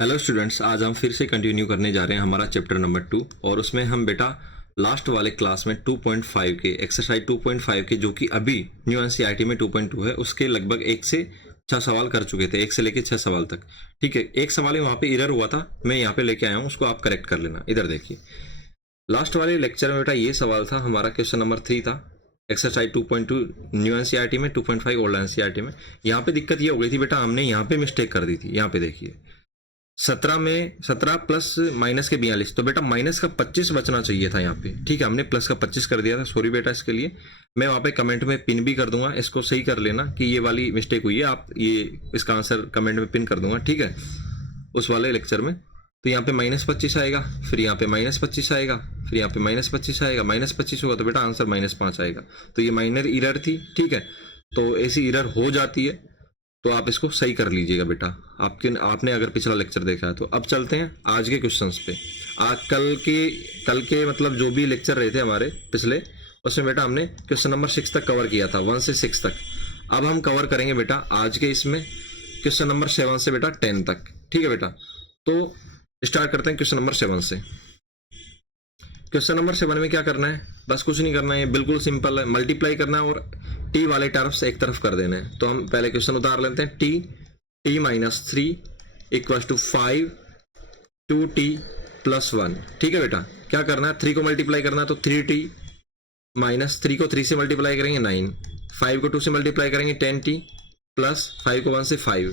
Hello students, आज हम फिर से कंटिन्यू करने जा रहे हैं हमारा चैप्टर नंबर 2 और उसमें हम बेटा लास्ट वाले क्लास में 2.5 के एक्सरसाइज 2.5 के जो कि अभी न्यू एनसीईआरटी में 2.2 है उसके लगभग 1 से 6 सवाल कर चुके थे, 1 से लेके 6 सवाल तक। ठीक है, एक सवाल है वहाँ पे एरर हुआ था, मैं यहाँ पे लेके आया हूँ, उसको आप करेक्ट कर लेना। इधर देखिए, लास्ट वाले लेक्चर में बेटा ये सवाल था, हमारा क्वेश्चन नंबर 3 था एक्सरसाइज 2.2 न्यू एनसीईआरटी में, 2.5 ओल्ड एनसीईआरटी में। यहाँ पे दिक्कत ये हो गई थी बेटा, हमने यहाँ पे मिस्टेक कर दी थी। यहाँ पे देखिए 17 में 17 प्लस माइनस के 42, तो बेटा माइनस का 25 बचना चाहिए था यहाँ पे। ठीक है, हमने प्लस का 25 कर दिया था, सॉरी बेटा इसके लिए। मैं वहाँ पे कमेंट में पिन भी कर दूंगा, इसको सही कर लेना कि ये वाली मिस्टेक हुई है। आप ये इसका आंसर कमेंट में पिन कर दूंगा, ठीक है, उस वाले लेक्चर में। तो यहाँ पे -25 आएगा, फिर यहाँ पे -25 आएगा, फिर यहाँ पे -25 आएगा, -25 होगा तो बेटा आंसर -5 आएगा। तो ये माइनर इरर थी, ठीक है, तो ऐसी इरर हो जाती है, तो आप इसको सही कर लीजिएगा बेटा। आपने अगर पिछला लेक्चर देखा है तो। अब चलते हैं आज के क्वेश्चंस पे। आज कल के मतलब जो भी लेक्चर रहे थे हमारे पिछले, उसमें बेटा हमने क्वेश्चन नंबर 6 तक कवर किया था, 1 से 6 तक। अब हम कवर करेंगे बेटा आज के इसमें क्वेश्चन नंबर 7 से बेटा 10 तक। ठीक है बेटा, तो स्टार्ट करते हैं क्वेश्चन नंबर 7 से। क्वेश्चन नंबर 7 में क्या करना है, बस कुछ नहीं करना है, बिल्कुल सिंपल है, मल्टीप्लाई करना है और टी वाले टर्म्स एक तरफ कर देने हैं। तो हम पहले क्वेश्चन उतार लेते हैं। T minus 3 equal to 5 2t plus 1। ठीक है बेटा, क्या करना है, 3 को मल्टीप्लाई करना है तो 3t माइनस 3 को 3 से मल्टीप्लाई करेंगे 9, 5 को 2 से मल्टीप्लाई करेंगे 10t प्लस 5 को 1 से 5।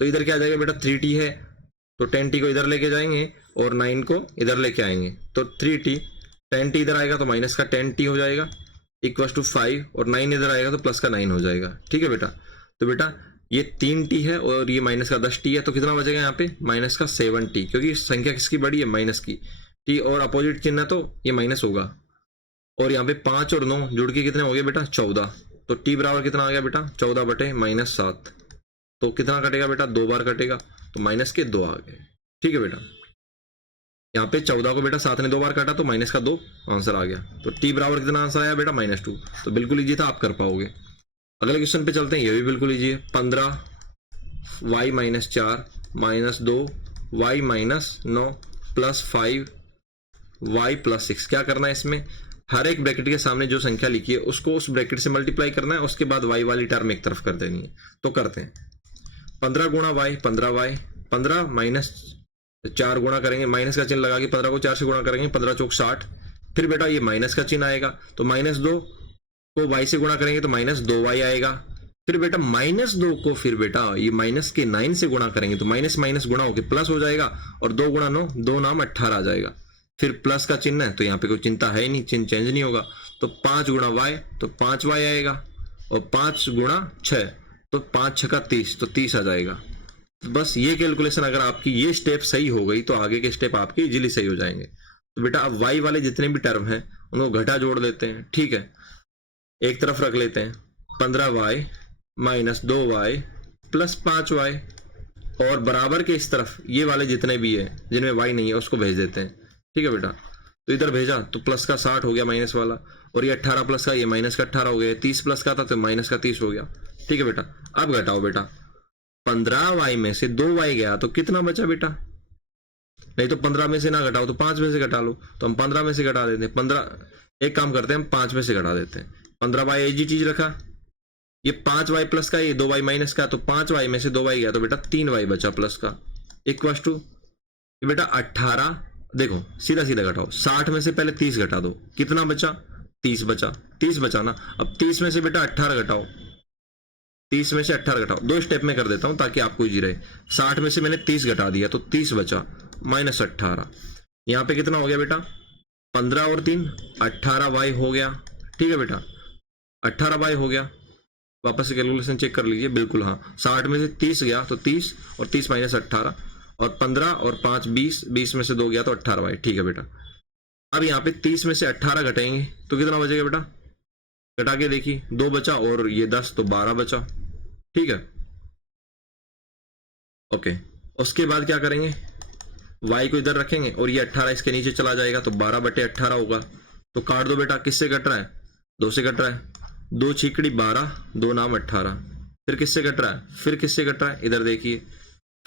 तो इधर क्या आ जाएगा बेटा, 3t है तो 10t को इधर लेके जाएंगे और 9 को इधर लेके आएंगे, तो 3t 10t इधर आएगा तो माइनस का 10t हो जाएगा इक्वल टू 5, और 9 इधर आएगा तो प्लस का 9 हो जाएगा। ठीक है बेटा, तो बेटा ये 3t है और ये माइनस का 10t है, तो कितना बचेगा यहाँ पे, माइनस का 7t, क्योंकि संख्या किसकी बड़ी है, माइनस की। t और अपोजिट चिन्ह है तो ये माइनस होगा, और यहाँ पे 5 और 9 जुड़ के कितने हो गए बेटा, 14। तो t बराबर कितना आ गया बेटा, 14 बटे -7। तो कितना कटेगा बेटा, 2 बार कटेगा, तो माइनस के 2 आ गए। ठीक है बेटा, यहाँ पे 14 को बेटा 7 ने 2 बार काटा तो माइनस का 2 आंसर आ गया। तो t बराबर कितना आंसर आया बेटा, -2। तो बिल्कुल इजी था, आप कर पाओगे। अगले क्वेश्चन पे चलते हैं, ये भी बिल्कुल इजी है। 15 y minus 4 minus 2 y minus 9 plus 5 y plus 6। क्या करना है इसमें, हर एक ब्रैकेट के सामने जो संख्या लिखी है उसको उस ब्रैकेट से मल्टीप्लाई करना है, उसके बाद y वाली टर्म एक तरफ कर देनी है। तो करते हैं, 15 गुणा y 15y, 15 माइनस 4 गुणा करेंगे, माइनस का चिन्ह लगा के 15 को 4 से गुणा करेंगे, 15 चौक 60। फिर बेटा ये माइनस का चिन्ह आएगा तो -2 को y से गुणा करेंगे तो -2y आएगा। फिर बेटा -2 को फिर बेटा ये माइनस के 9 से गुणा करेंगे तो माइनस माइनस गुणा होकर प्लस हो जाएगा, और 2 गुणा 9 2 नाम 18 आ जाएगा। फिर प्लस का चिन्ह है तो यहाँ पे कोई चिंता है ही नहीं, चिन्ह चेंज नहीं होगा। तो 5 गुणा y तो 5y आएगा, और 5 गुणा 6 तो 5 6 का 30, तो 30 आ जाएगा। बस ये कैलकुलेशन अगर आपकी ये स्टेप सही हो गई तो आगे के स्टेप आपके इजीली सही हो जाएंगे। तो बेटा अब y वाले जितने भी टर्म हैं उनको घटा जोड़ देते हैं। ठीक है, एक तरफ रख लेते हैं, 15y minus 2y plus 5y, और बराबर के इस तरफ ये वाले जितने भी है जिनमें y नहीं है उसको भेज देते हैं। ठीक है बेटा, तो इधर भेजा तो प्लस का 60 हो गया माइनस वाला, और ये 18 प्लस का, ये माइनस का 18 हो गया, 30 प्लस का था तो माइनस का 30 हो गया। ठीक है बेटा, अब घटाओ बेटा, 15y में से 2y गया तो कितना बचा बेटा, नहीं तो 15 में से ना घटाओ तो 5 में से घटा लो, तो हम 15 में से घटा देते हैं। 15 एक काम करते हैं, हम 5 में से घटा देते हैं। 15y एक ही चीज रखा, ये 5y प्लस का, ये 2y माइनस का, तो 5y में से 2y गया तो बेटा 3y बचा प्लस का इक्वल टू बेटा 18। देखो सीधा सीधा घटाओ, 60 में से पहले 30 घटा दो, कितना बचा, 30 बचा, 30 बचा ना। अब 30 में से बेटा 18 घटाओ, 30 में से 18 घटाओ, 2 स्टेप में कर देता हूं ताकि आपको इजी रहे। 60 में से मैंने 30 घटा दिया तो 30 बचा -18। यहाँ पे कितना हो गया बेटा, 15 और 3 18y हो गया। ठीक है बेटा, 18y हो गया। वापस से कैलकुलेशन चेक कर लीजिए, बिल्कुल हाँ, 60 में से 30 गया तो 30, और 30 माइनस 18, और 15 और 5 20, 20 में से 2 गया तो 18y। ठीक है बेटा, अब यहाँ पे 30 में से 18 घटाएंगे तो कितना बचेगा बेटा, घटा के देखिए, 2 बचा और ये 10 तो 12 बचा। ठीक है, ओके। उसके बाद क्या करेंगे, y को इधर रखेंगे और ये 18 इसके नीचे चला जाएगा तो 12 बटे 18 होगा। तो काट दो बेटा, किससे कट रहा है, 2 से कट रहा है, 2 छिकड़ी 12, 2 नाम 18। फिर किससे कट रहा है, फिर किससे कट रहा है, इधर देखिए,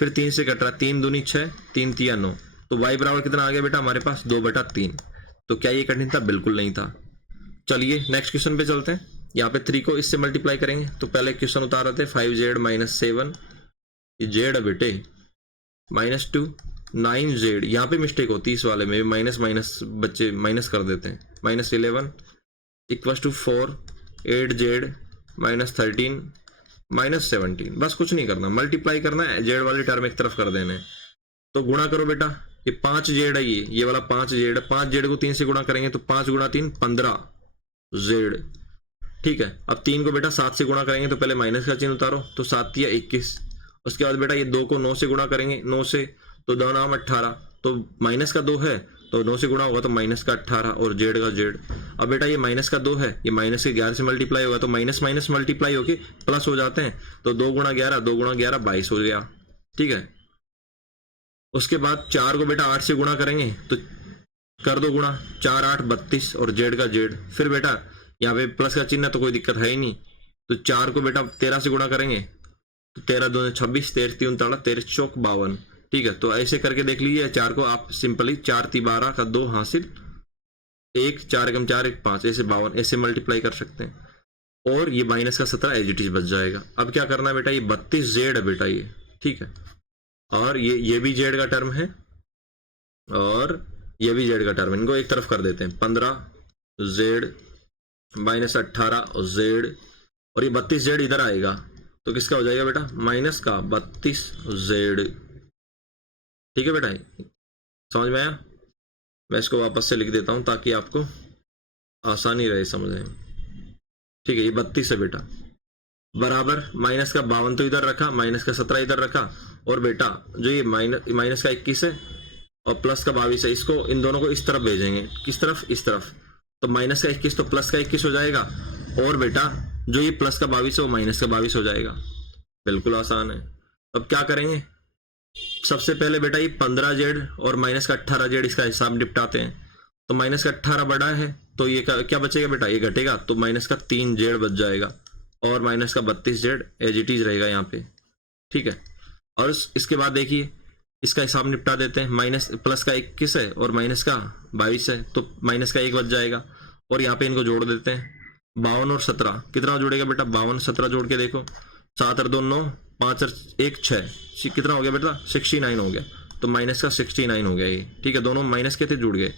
फिर 3 से कट रहा, 3 दूनी 6, 3 तिया 9, तो y बराबर कितना आ गया बेटा हमारे पास 2/3। तो क्या ये कठिन था? बिल्कुल नहीं था। चलिए नेक्स्ट क्वेश्चन पे चलते हैं। यहाँ पे 3 को इससे मल्टीप्लाई करेंगे, तो पहले क्वेश्चन उतार थे 5z - 7, ये जेड है बेटे, -2, 9z, यहाँ पे मिस्टेक होती है इस वाले में, माइनस माइनस बच्चे माइनस कर देते हैं, -11 = 4, 8z -13 -17, बस कुछ नहीं करना, मल्टीप्लाई करना है, जेड वाली टर्म एक तरफ कर देने। तो गुणा करो बेटा, ये 5z है, ये वाला 5z है, 5z को 3 से गुणा करेंगे तो 5 × 3 15z, ठीक है। अब 3 को बेटा 7 से गुणा करेंगे तो पहले माइनस का चिन्ह उतारो, तो 7 × 21, उसके बाद बेटा ये 2 को 9 से गुणा करेंगे, 9 से, तो 2 9 18, तो माइनस का 2 है तो 9 से गुणा होगा तो माइनस का 18 और जेड का जेड। अब बेटा ये माइनस का 2 है, ये माइनस के 11 से मल्टीप्लाई होगा तो माइनस माइनस मल्टीप्लाई होके प्लस हो जाते हैं, तो 2 × 11 2 × 11 22 हो गया, ठीक है। उसके बाद 4 को बेटा 8 से गुणा करेंगे तो कर दो गुणा, 4 8 32 और जेड का जेड। फिर बेटा यहाँ पे प्लस का चिन्ह तो कोई दिक्कत है ही नहीं, तो 4 को बेटा 13 से गुणा करेंगे तो 13 2 26, 13 3 39, 13 4 52, ठीक है। तो ऐसे करके देख लीजिए, 4 को आप सिंपली 4 3 12 का 2 हासिल, 1 4 × 4 1 5, ऐसे 52 ऐसे मल्टीप्लाई कर सकते हैं। और ये माइनस का 17 एज इट इज बच जाएगा। अब क्या करना है बेटा, ये 32z है बेटा ये, ठीक है। और ये भी जेड का टर्म है और ये भी जेड का टर्म, इनको एक तरफ कर देते हैं, 15z -18z, और ये 32z इधर आएगा तो किसका हो जाएगा बेटा, माइनस का 32z, ठीक है बेटा। समझ में आया? मैं इसको वापस से लिख देता हूं ताकि आपको आसानी रहे समझने में, ठीक है। ये 32 है बेटा, बराबर माइनस का 52 तो इधर रखा, माइनस का 17 इधर रखा, और बेटा जो ये माइनस का 21 है और प्लस का 22 है, इसको इन दोनों को इस तरफ भेजेंगे, किस तरफ, इस तरफ, तो माइनस का 21 तो प्लस का 21 हो जाएगा, और बेटा जो ये प्लस का 22 है वो माइनस का 22 हो जाएगा। बिल्कुल आसान है। अब क्या करेंगे, सबसे पहले बेटा ये 15z और माइनस का 18z इसका हिसाब निपटाते हैं। तो माइनस का 18 बड़ा है तो ये क्या बचेगा बेटा, ये घटेगा तो माइनस का 3z बच जाएगा, और माइनस का 32z एज इट इज रहेगा यहाँ पे, ठीक है। और इसके बाद देखिए इसका हिसाब निपटा देते हैं, माइनस प्लस का 21 है और माइनस का 22 है, तो माइनस का 1 बच जाएगा, और यहाँ पे इनको जोड़ देते हैं, 52 और 17 कितना जुड़ेगा बेटा, 52 17 जोड़ के देखो, 7 और 2 9, 5 और 1 6, कितना हो गया बेटा, 69 हो गया, तो माइनस का 69 हो गया ये, ठीक है। दोनों माइनस के थे जुड़ गए,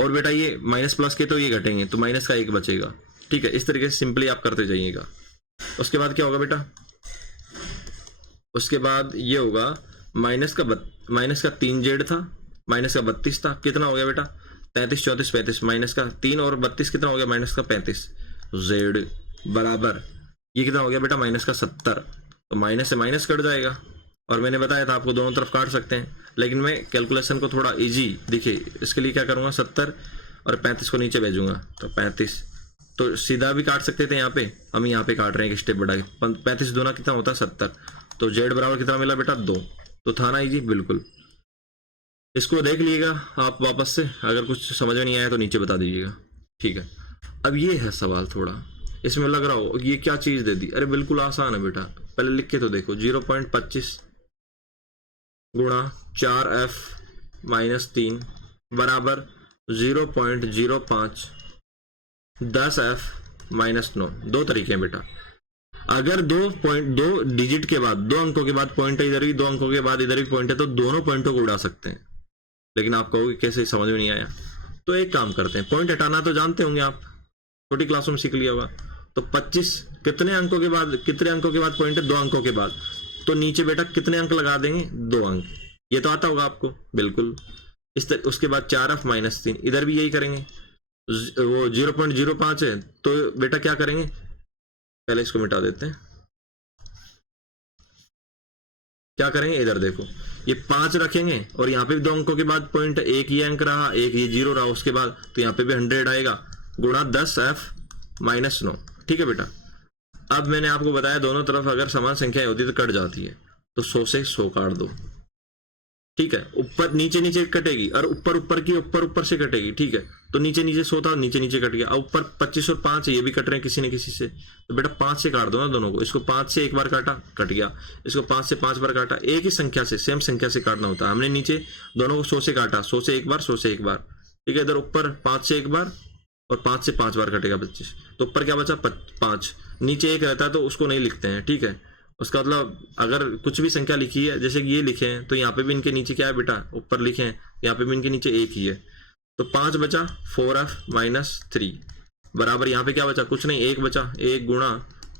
और बेटा ये माइनस प्लस के तो ये घटेंगे तो माइनस का 1 बचेगा, ठीक है। इस तरीके से सिंपली आप करते जाइएगा। उसके बाद क्या होगा बेटा, उसके बाद ये होगा माइनस का 3z था, माइनस का 32 था, कितना हो गया बेटा 33 34 35, माइनस का 3 और 32 कितना हो गया, माइनस का 35 z, बराबर ये कितना हो गया बेटा, माइनस का 70, तो माइनस से माइनस कट जाएगा, और मैंने बताया था आपको दोनों तरफ काट सकते हैं, लेकिन मैं कैलकुलेशन को थोड़ा इजी दिखे इसके लिए क्या करूंगा, 70 और 35 को नीचे भेजूंगा तो 35, तो सीधा भी काट सकते थे, यहाँ पे हम यहाँ पे काट रहे हैं एक स्टेप बढ़ा के, 35 दूना कितना होता है 70, तो z बराबर कितना मिला बेटा 2, तो था ना इजी, बिल्कुल। इसको देख लीजिएगा आप वापस से, अगर कुछ समझ में नहीं आया तो नीचे बता दीजिएगा, ठीक है। अब ये है सवाल, थोड़ा इसमें लग रहा हो ये क्या चीज दे दी, अरे बिल्कुल आसान है बेटा, पहले लिख के तो देखो, 0.25 गुणा 4f - 3 बराबर 0.05 10f - 9, दो तरीके हैं बेटा। अगर 2 डिजिट के बाद, 2 अंकों के बाद पॉइंट है इधर भी, 2 अंकों के बाद इधर भी पॉइंट है, तो दोनों पॉइंटों को उड़ा सकते हैं, लेकिन आप कहोगे कैसे, समझ में नहीं आया, तो एक काम करते हैं, पॉइंट हटाना तो जानते होंगे आप, छोटी क्लासों में सीख लिया होगा, तो 25 कितने अंकों के बाद पॉइंट है, 2 अंकों के बाद, तो नीचे बेटा कितने अंक लगा देंगे, 2 अंक, ये तो आता होगा आपको, बिल्कुल। उसके बाद 4f - 3, इधर भी यही करेंगे, वो 0.05 है तो बेटा क्या करेंगे, पहले इसको मिटा देते हैं, क्या करेंगे, इधर देखो ये 5 रखेंगे, और यहाँ पे भी 2 अंकों के बाद पॉइंट, एक ये अंक रहा, एक ये 0 रहा, उसके बाद तो यहाँ पे भी 100 आएगा, गुणा 10f - 9, ठीक है बेटा। अब मैंने आपको बताया दोनों तरफ अगर समान संख्या होती तो कट जाती है, तो 100 से 100 काट दो, ठीक है, ऊपर नीचे नीचे कटेगी और ऊपर ऊपर की ऊपर ऊपर से कटेगी, ठीक है। तो नीचे नीचे 100 था, नीचे नीचे कट गया। अब ऊपर 25 और 5 है, ये भी कट रहे हैं किसी न किसी से, तो बेटा 5 से काट दो ना दोनों को। इसको 5 से एक बार काटा, कट गया। इसको 5 से 5 बार काटा, एक ही संख्या से, सेम संख्या से काटना होता है। हमने नीचे दोनों को 100 से काटा, 100 से एक बार, 100 से एक बार, ठीक है। इधर ऊपर 5 से एक बार और 5 से 5 बार कटेगा 25, तो ऊपर क्या बचा 5। नीचे एक रहता है तो उसको नहीं लिखते हैं, ठीक है। उसका मतलब अगर कुछ भी संख्या लिखी है, जैसे कि ये लिखे हैं, तो यहाँ पे भी इनके नीचे क्या है बेटा, ऊपर लिखे हैं, यहाँ पे भी इनके नीचे एक ही है। तो 5 बचा 4f माइनस 3 बराबर यहाँ पे क्या बचा, कुछ नहीं, 1 बचा, 1 गुणा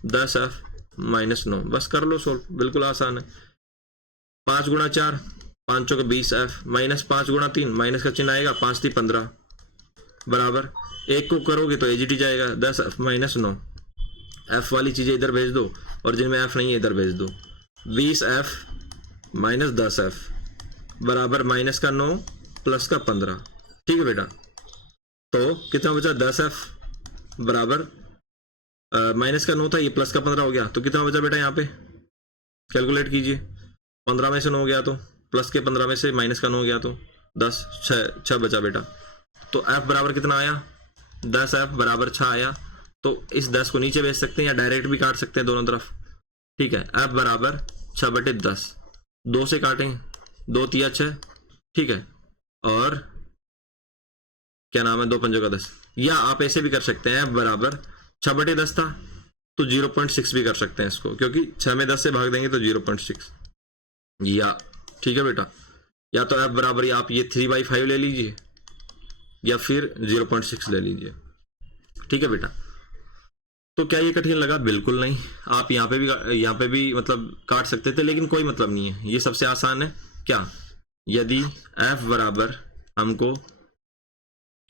10f माइनस 9। बस कर लो सोल्व, बिल्कुल आसान है। 5 गुणा 4, 5 चौके 20f माइनस 5 गुणा 3, माइनस का चिन्ह आएगा, 5 3 15 बराबर 1 को करोगे तो एजीटी जाएगा, 10f माइनस 9। f वाली चीजें इधर भेज दो और जिनमें f नहीं है इधर भेज दो। 20f माइनस 10f बराबर माइनस का 9 प्लस का 15, ठीक है बेटा। तो कितना बचा, 10f बराबर माइनस का 9 था, ये प्लस का 15 हो गया, तो कितना बचा बेटा यहाँ पे, कैलकुलेट कीजिए। 15 में से 9 गया तो प्लस के 15 में से माइनस का 9 गया तो 10, 6 बचा बेटा। तो f बराबर कितना आया, 10f बराबर 6 आया। तो इस 10 को नीचे भेज सकते हैं या डायरेक्ट भी काट सकते हैं दोनों तरफ, ठीक है। f बराबर 6/10, 2 से काटें, 2 तिया 6, ठीक है। और क्या नाम है, 2 पंजों का 10, या आप ऐसे भी कर सकते हैं, f बराबर 6/10 था तो 0.6 भी कर सकते हैं इसको, क्योंकि 6 में 10 से भाग देंगे तो 0.6, या ठीक है बेटा। या तो f बराबर या आप ये 3/5 ले लीजिए या फिर 0.6 ले लीजिए, ठीक है बेटा। तो क्या ये कठिन लगा, बिल्कुल नहीं। आप यहाँ पे भी मतलब काट सकते थे, लेकिन कोई मतलब नहीं है, ये सबसे आसान है। क्या, यदि f बराबर हमको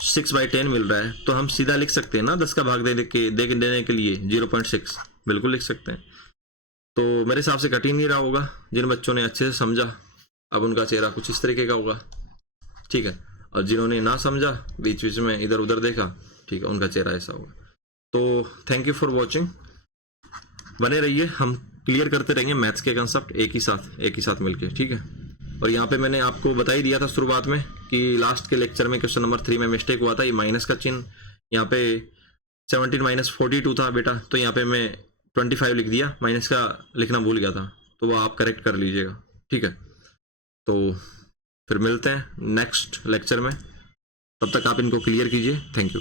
6/10 मिल रहा है तो हम सीधा लिख सकते हैं ना 10 का भाग देने के लिए 0.6, बिल्कुल लिख सकते हैं। तो मेरे हिसाब से कठिन नहीं रहा होगा। जिन बच्चों ने अच्छे से समझा, अब उनका चेहरा कुछ इस तरीके का होगा, ठीक है। और जिन्होंने ना समझा, बीच बीच में इधर उधर देखा, ठीक है, उनका चेहरा ऐसा होगा। तो थैंक यू फॉर वॉचिंग, बने रहिए, हम क्लियर करते रहेंगे मैथ्स के कंसेप्ट एक ही साथ मिलके, ठीक है। और यहाँ पे मैंने आपको बता ही दिया था शुरुआत में कि लास्ट के लेक्चर में क्वेश्चन नंबर 3 में मिस्टेक हुआ था, ये माइनस का चिन्ह यहाँ पे 17 माइनस 42 था बेटा, तो यहाँ पे मैं 25 लिख दिया, माइनस का लिखना भूल गया था, तो वो आप करेक्ट कर लीजिएगा, ठीक है। तो फिर मिलते हैं नेक्स्ट लेक्चर में, तब तक आप इनको क्लियर कीजिए। Thank you.